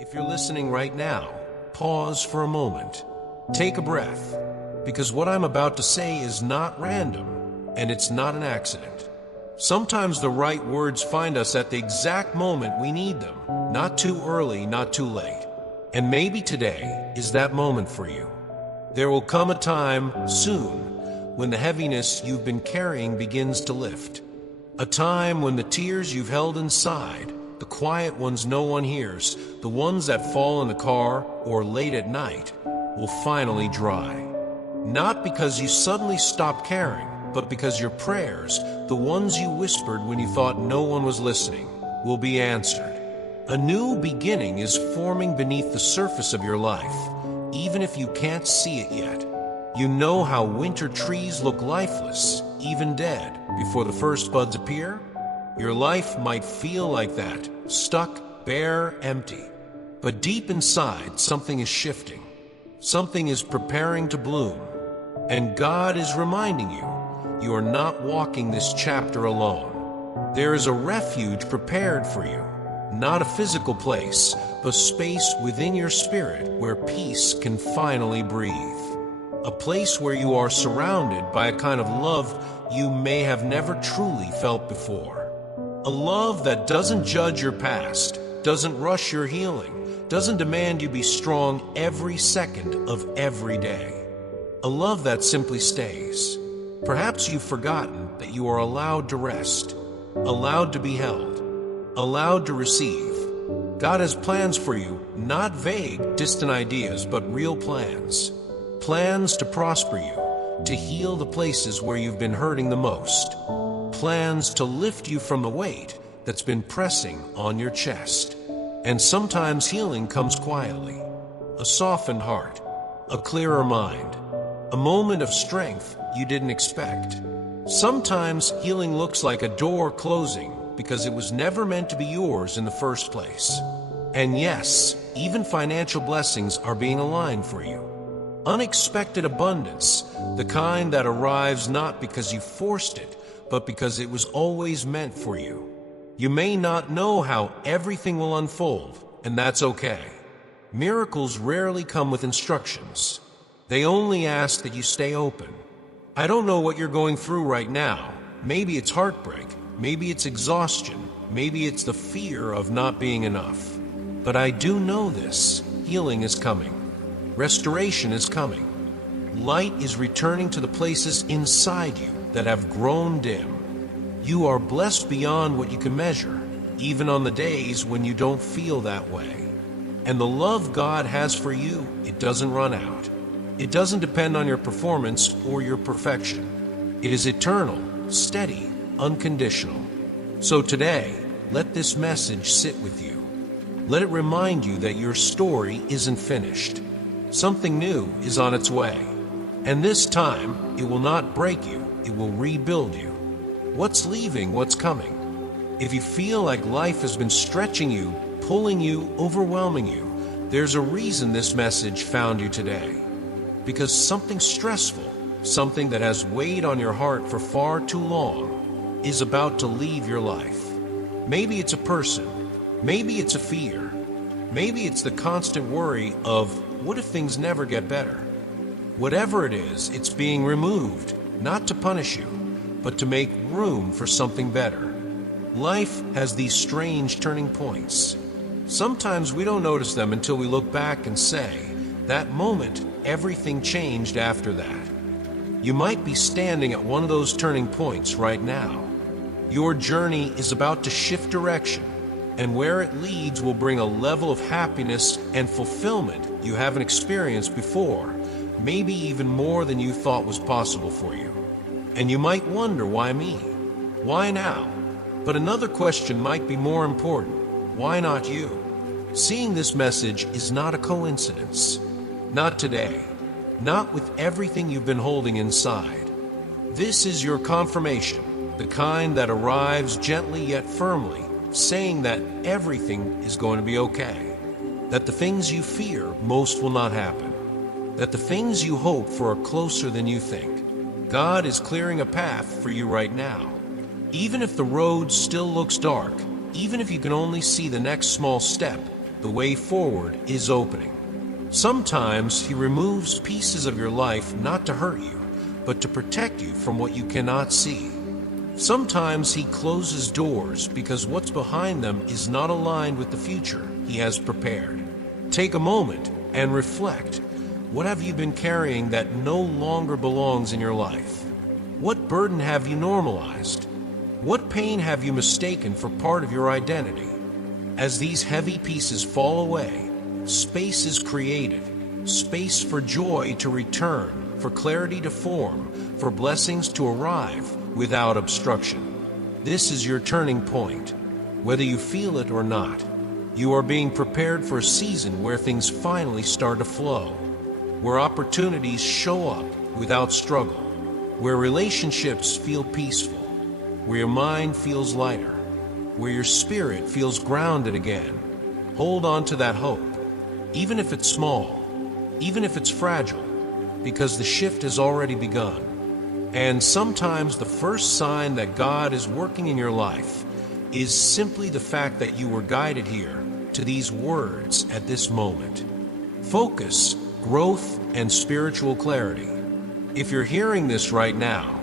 If you're listening right now, pause for a moment. Take a breath, because what I'm about to say is not random, and it's not an accident. Sometimes the right words find us at the exact moment we need them, not too early, not too late. And maybe today is that moment for you. There will come a time soon when the heaviness you've been carrying begins to lift. A time when the tears you've held inside, the quiet ones no one hears, the ones that fall in the car or late at night, will finally dry. Not because you suddenly stopped caring, but because your prayers, the ones you whispered when you thought no one was listening, will be answered. A new beginning is forming beneath the surface of your life, even if you can't see it yet. You know how winter trees look lifeless, even dead, before the first buds appear? Your life might feel like that, stuck, bare, empty. But deep inside, something is shifting. Something is preparing to bloom. And God is reminding you, you are not walking this chapter alone. There is a refuge prepared for you, not a physical place, but space within your spirit where peace can finally breathe. A place where you are surrounded by a kind of love you may have never truly felt before. A love that doesn't judge your past, doesn't rush your healing, doesn't demand you be strong every second of every day. A love that simply stays. Perhaps you've forgotten that you are allowed to rest, allowed to be held, allowed to receive. God has plans for you, not vague, distant ideas, but real plans. Plans to prosper you, to heal the places where you've been hurting the most. Plans to lift you from the weight that's been pressing on your chest. And sometimes healing comes quietly. A softened heart, a clearer mind, a moment of strength you didn't expect. Sometimes healing looks like a door closing because it was never meant to be yours in the first place. And yes, even financial blessings are being aligned for you. Unexpected abundance, the kind that arrives not because you forced it, but because it was always meant for you. You may not know how everything will unfold, and that's okay. Miracles rarely come with instructions. They only ask that you stay open. I don't know what you're going through right now. Maybe it's heartbreak, maybe it's exhaustion, maybe it's the fear of not being enough. But I do know this: healing is coming. Restoration is coming. Light is returning to the places inside you that have grown dim. You are blessed beyond what you can measure, even on the days when you don't feel that way. And the love God has for you, it doesn't run out. It doesn't depend on your performance or your perfection. It is eternal, steady, unconditional. So today, let this message sit with you. Let it remind you that your story isn't finished. Something new is on its way. And this time, it will not break you, it will rebuild you. What's leaving, what's coming? If you feel like life has been stretching you, pulling you, overwhelming you, there's a reason this message found you today. Because something stressful, something that has weighed on your heart for far too long, is about to leave your life. Maybe it's a person, maybe it's a fear, maybe it's the constant worry of, what if things never get better? Whatever it is, it's being removed, not to punish you, but to make room for something better. Life has these strange turning points. Sometimes we don't notice them until we look back and say, that moment, everything changed after that. You might be standing at one of those turning points right now. Your journey is about to shift direction, and where it leads will bring a level of happiness and fulfillment you haven't experienced before, maybe even more than you thought was possible for you. And you might wonder, why me? Why now? But another question might be more important. Why not you? Seeing this message is not a coincidence. Not today. Not with everything you've been holding inside. This is your confirmation, the kind that arrives gently yet firmly, saying that everything is going to be okay. That the things you fear most will not happen. That the things you hope for are closer than you think. God is clearing a path for you right now. Even if the road still looks dark, even if you can only see the next small step, the way forward is opening. Sometimes He removes pieces of your life not to hurt you, but to protect you from what you cannot see. Sometimes He closes doors because what's behind them is not aligned with the future He has prepared. Take a moment and reflect. What have you been carrying that no longer belongs in your life? What burden have you normalized? What pain have you mistaken for part of your identity? As these heavy pieces fall away, space is created. Space for joy to return, for clarity to form, for blessings to arrive without obstruction. This is your turning point. Whether you feel it or not, you are being prepared for a season where things finally start to flow, where opportunities show up without struggle, where relationships feel peaceful, where your mind feels lighter, where your spirit feels grounded again. Hold on to that hope, even if it's small, even if it's fragile, because the shift has already begun. And sometimes the first sign that God is working in your life is simply the fact that you were guided here to these words at this moment. Focus, growth, and spiritual clarity. If you're hearing this right now,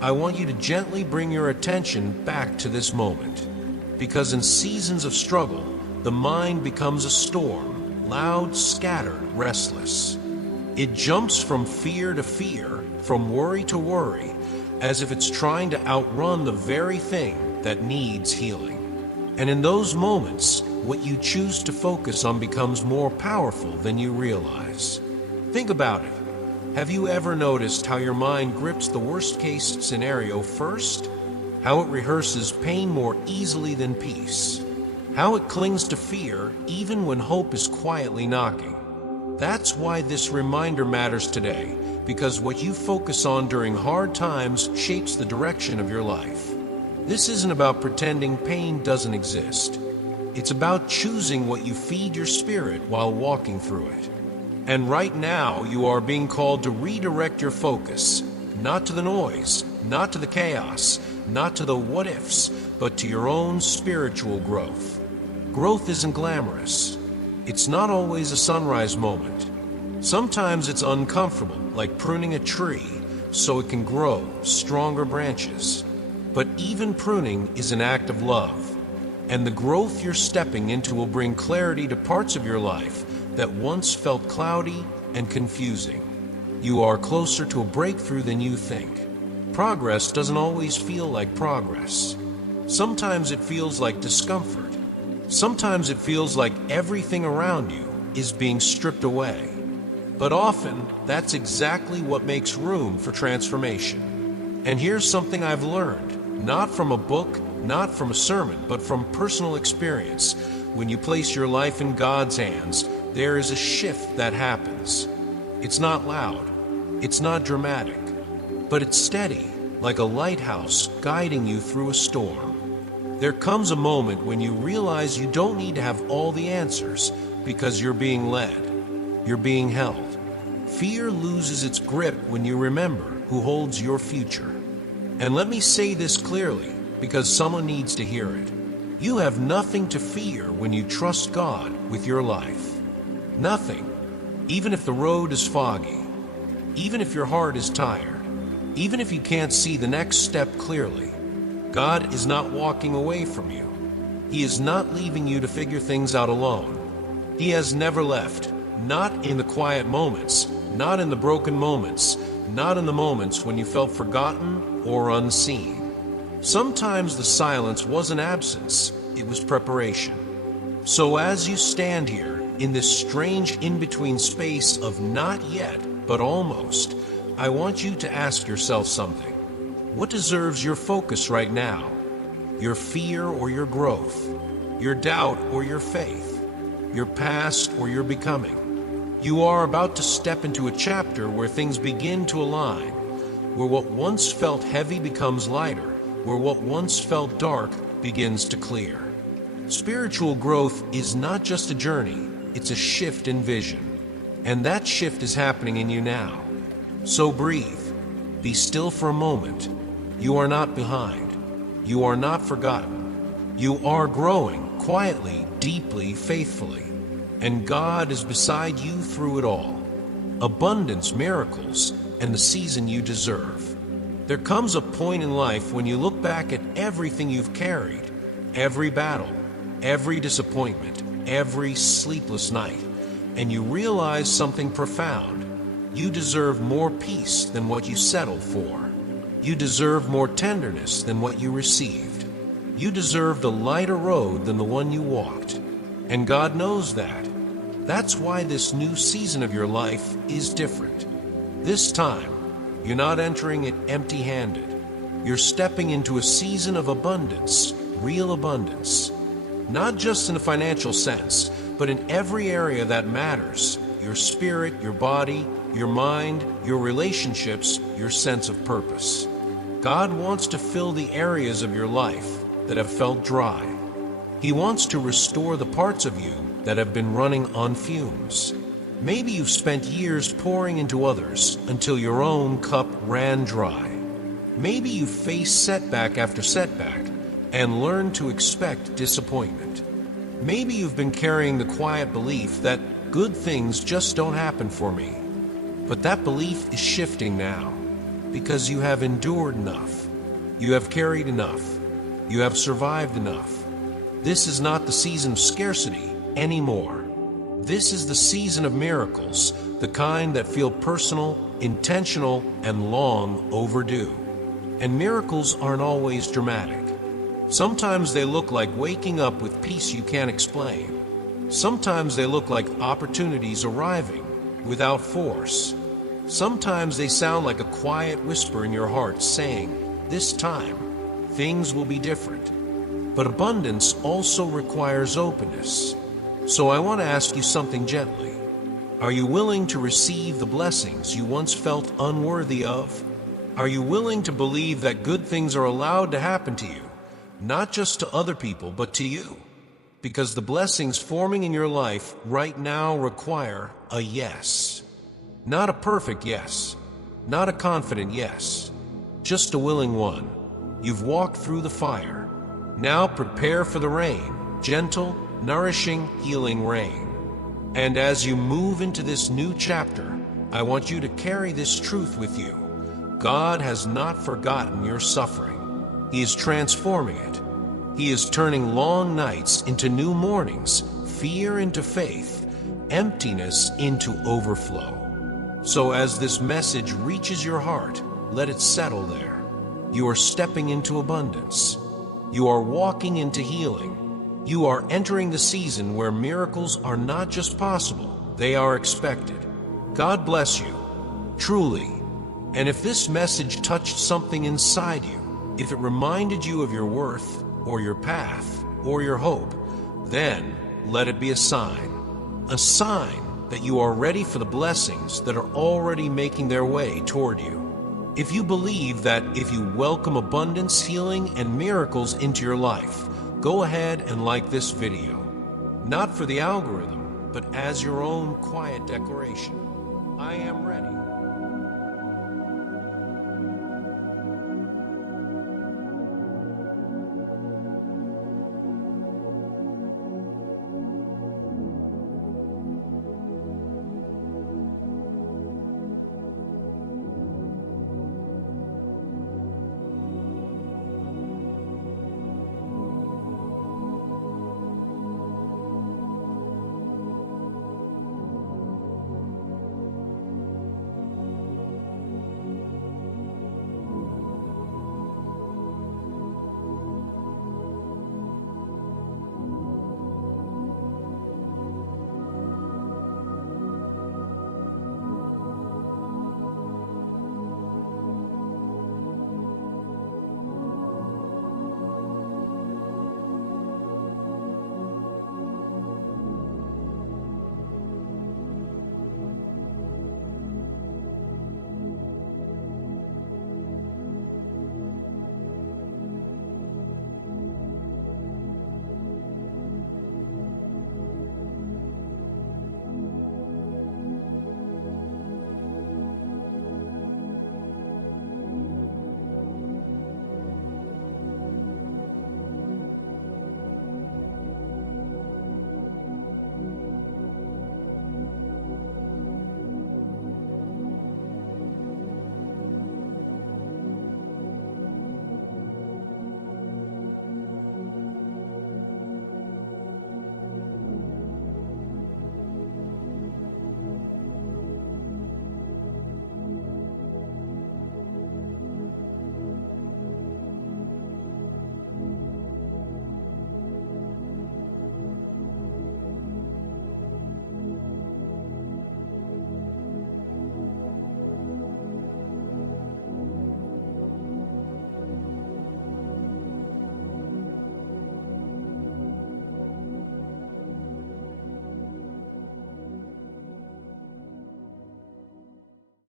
I want you to gently bring your attention back to this moment. Because in seasons of struggle, the mind becomes a storm, loud, scattered, restless. It jumps from fear to fear, from worry to worry, as if it's trying to outrun the very thing that needs healing. And in those moments, what you choose to focus on becomes more powerful than you realize. Think about it. Have you ever noticed how your mind grips the worst-case scenario first? How it rehearses pain more easily than peace? How it clings to fear even when hope is quietly knocking? That's why this reminder matters today, because what you focus on during hard times shapes the direction of your life. This isn't about pretending pain doesn't exist. It's about choosing what you feed your spirit while walking through it. And right now, you are being called to redirect your focus, not to the noise, not to the chaos, not to the what-ifs, but to your own spiritual growth. Growth isn't glamorous. It's not always a sunrise moment. Sometimes it's uncomfortable, like pruning a tree so it can grow stronger branches. But even pruning is an act of love, and the growth you're stepping into will bring clarity to parts of your life that once felt cloudy and confusing. You are closer to a breakthrough than you think. Progress doesn't always feel like progress. Sometimes it feels like discomfort. Sometimes it feels like everything around you is being stripped away. But often, that's exactly what makes room for transformation. And here's something I've learned. Not from a book, not from a sermon, but from personal experience. When you place your life in God's hands, there is a shift that happens. It's not loud, it's not dramatic, but it's steady, like a lighthouse guiding you through a storm. There comes a moment when you realize you don't need to have all the answers, because you're being led, you're being held. Fear loses its grip when you remember who holds your future. And let me say this clearly, because someone needs to hear it. You have nothing to fear when you trust God with your life. Nothing. Even if the road is foggy, even if your heart is tired, even if you can't see the next step clearly, God is not walking away from you. He is not leaving you to figure things out alone. He has never left, not in the quiet moments, not in the broken moments, not in the moments when you felt forgotten or unseen. Sometimes the silence wasn't absence, it was preparation. So as you stand here in this strange in-between space of not yet, but almost, I want you to ask yourself something. What deserves your focus right now? Your fear or your growth? Your doubt or your faith? Your past or your becoming? You are about to step into a chapter where things begin to align, where what once felt heavy becomes lighter, where what once felt dark begins to clear. Spiritual growth is not just a journey, it's a shift in vision. And that shift is happening in you now. So breathe. Be still for a moment. You are not behind. You are not forgotten. You are growing quietly, deeply, faithfully. and God is beside you through it all. Abundance, miracles, and the season you deserve. There comes a point in life when you look back at everything you've carried, every battle, every disappointment, every sleepless night, and you realize something profound. You deserve more peace than what you settled for. You deserve more tenderness than what you received. You deserved a lighter road than the one you walked. And God knows that. That's why this new season of your life is different. This time, you're not entering it empty-handed. You're stepping into a season of abundance, real abundance. Not just in a financial sense, but in every area that matters. Your spirit, your body, your mind, your relationships, your sense of purpose. God wants to fill the areas of your life that have felt dry. He wants to restore the parts of you that have been running on fumes. Maybe you've spent years pouring into others until your own cup ran dry. Maybe you've faced setback after setback and learned to expect disappointment. Maybe you've been carrying the quiet belief that good things just don't happen for me. But that belief is shifting now, because you have endured enough. You have carried enough. You have survived enough. This is not the season of scarcity anymore. This is the season of miracles, the kind that feel personal, intentional, and long overdue. And miracles aren't always dramatic. Sometimes they look like waking up with peace you can't explain. Sometimes they look like opportunities arriving without force. Sometimes they sound like a quiet whisper in your heart saying, "This time, things will be different." But abundance also requires openness. So I want to ask you something gently. Are you willing to receive the blessings you once felt unworthy of? Are you willing to believe that good things are allowed to happen to you, not just to other people, but to you? Because the blessings forming in your life right now require a yes. Not a perfect yes, not a confident yes, just a willing one. You've walked through the fire. Now prepare for the rain, gentle, nourishing, healing rain. And as you move into this new chapter, I want you to carry this truth with you. God has not forgotten your suffering. He is transforming it. He is turning long nights into new mornings, fear into faith, emptiness into overflow. So as this message reaches your heart, let it settle there. You are stepping into abundance. You are walking into healing. You are entering the season where miracles are not just possible, they are expected. God bless you, truly. And if this message touched something inside you, if it reminded you of your worth, or your path, or your hope, then let it be a sign that you are ready for the blessings that are already making their way toward you. If you believe that if you welcome abundance, healing, and miracles into your life, go ahead and like this video. Not for the algorithm, but as your own quiet declaration. I am ready.